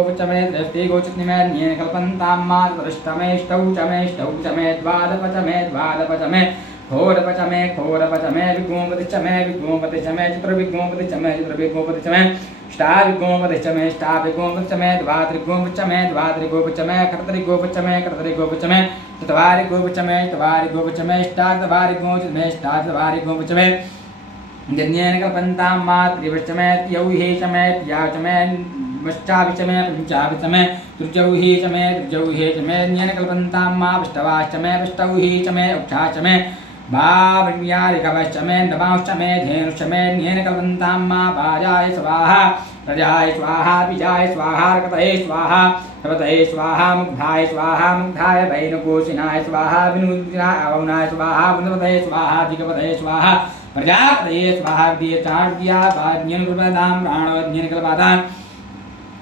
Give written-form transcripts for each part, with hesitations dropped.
चमे दृष्टि गोचितनिमे न्ये कल्पन्तां मातृष्टमेष्टौ चमे द्वादपचमे घोरपचमे विगोपतिचमे चित्रविगोपतिचमे ष्टाविगोपतिचमे द्वात्रिगोपतिचमे कर्तरिगोपतिचमे चत्वारिगोपतिचमे ष्टाचत्वारिगोपतिचमे जन्येन कल्पन्तां मातृवचमे त्यौहि चमे त्याचमे मश्चाविचमे पंचाविचमे तृजौहि चमे न्येन कल्पन्तां मा पृष्टौहि चमे उक्षाचमे भावन्यारिकवश्चमे नवाश्चमे धेनुश्चमे न्येन कल्पन्तां मा पाजाय स्वाहा प्रजाय स्वाहा बीजाय स्वाहा रकतये स्वाहा रवतये स्वाहा मुग्धाय वैनकोशिनाय स्वाहा विनुद्राय अवनाय स्वाहा वनपतये स्वाहा दिगपतये स्वाहा प्रजापतये स्वाहा विद्येचार्या न्येन कल्पन्तां प्राणवन्येन कल्पन्तां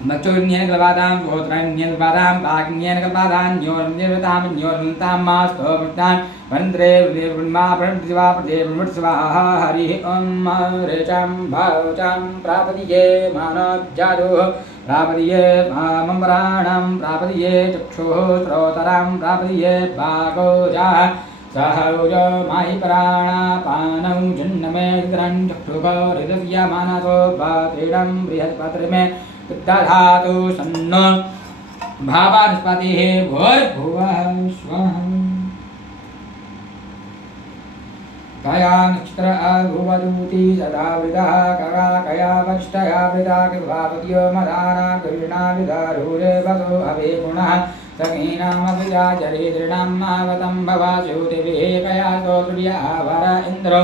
मक्षोन्येन कल्पन्तां गोत्रन्येन कल्पन्तां भाग्येन कल्पन्तां न्योर्निर्वृतां मास्तोमृतान् वन्द्रे विर्मा प्रणतिवा प्रतिमृत्स्वाहा हरिः ॐ रेचं भावचं प्रापदिये मानवजातुः प्रापदिये मम्बराणां प्रापदिये चक्षुः श्रोतरां प्रापदिये भागोजाः सहौजो माहि प्राणापानौ जन्नमे ग्रहं चक्षुः हृदय मानसो भातीडं बृहस्पतिर्मे दधातु सन्नो भावाधिपतिः भूर्भुवः स्वः कया नक्षत्र भुवदूति सदा वृदः कया वष्टया वृदा कृभापतियो मदाना कृष्णा विदारूरे वसो अभे गुणः सखीनामभिजा चरितॄणां मावतं भवास्युतिभिः कया स्तोत्र्या वर इन्द्रो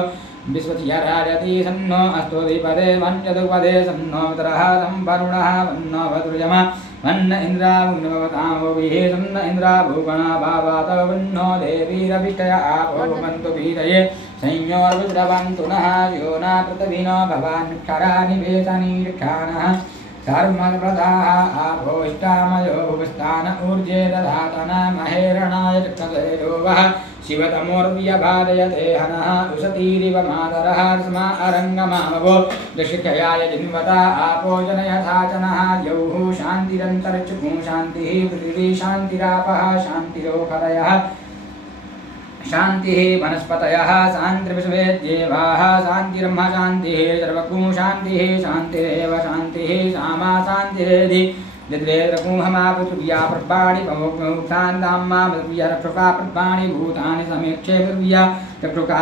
विश्वचियराजति सन्नो अस्तोधिपदे वञ्चतुपदे सन्नो मित्रः संवरुणः वन्नो भद्रुजमा वन्न इन्द्रावुग्नभवतामोभिः सन्न इन्द्राभूगणा भावात वन्नो देवीरभिष्टया आपो भवन्तु भीतये संयोर्विश्रवन्तु नः यो न पृथिवीनो भवान् क्षराणि वेतानि क्षाणः धर्मप्रदाः आपो इष्टामयो भुवस्तान ऊर्जे दधातन महेरणाय चक्षसेरोवः शिवतमोर्व्यभादयते हनः उशतीरिव मातरः स्मा अरङ्गमामवो दशिखयाय जिन्वता आपो जनयथाचनः यौः शान्तिरन्तरिक्षुः शान्तिः पृथिवी शान्तिरापः शान्तिरोखरयः शान्तिः वनस्पतयः शान्तिर्विश्वे देवाः शान्तिर्ब्रह्म शान्तिः सर्वगुं शान्तिः शान्तिरेव शान्तिः सामा शान्तिरेधि दिद्रेद्रकुंहमा पृथिव्या पर्वाणि पमोक्षान्तां मा पृथिव्या रक्षुका पर्वाणि भूतानि समीक्षे पृथिव्या रक्षुका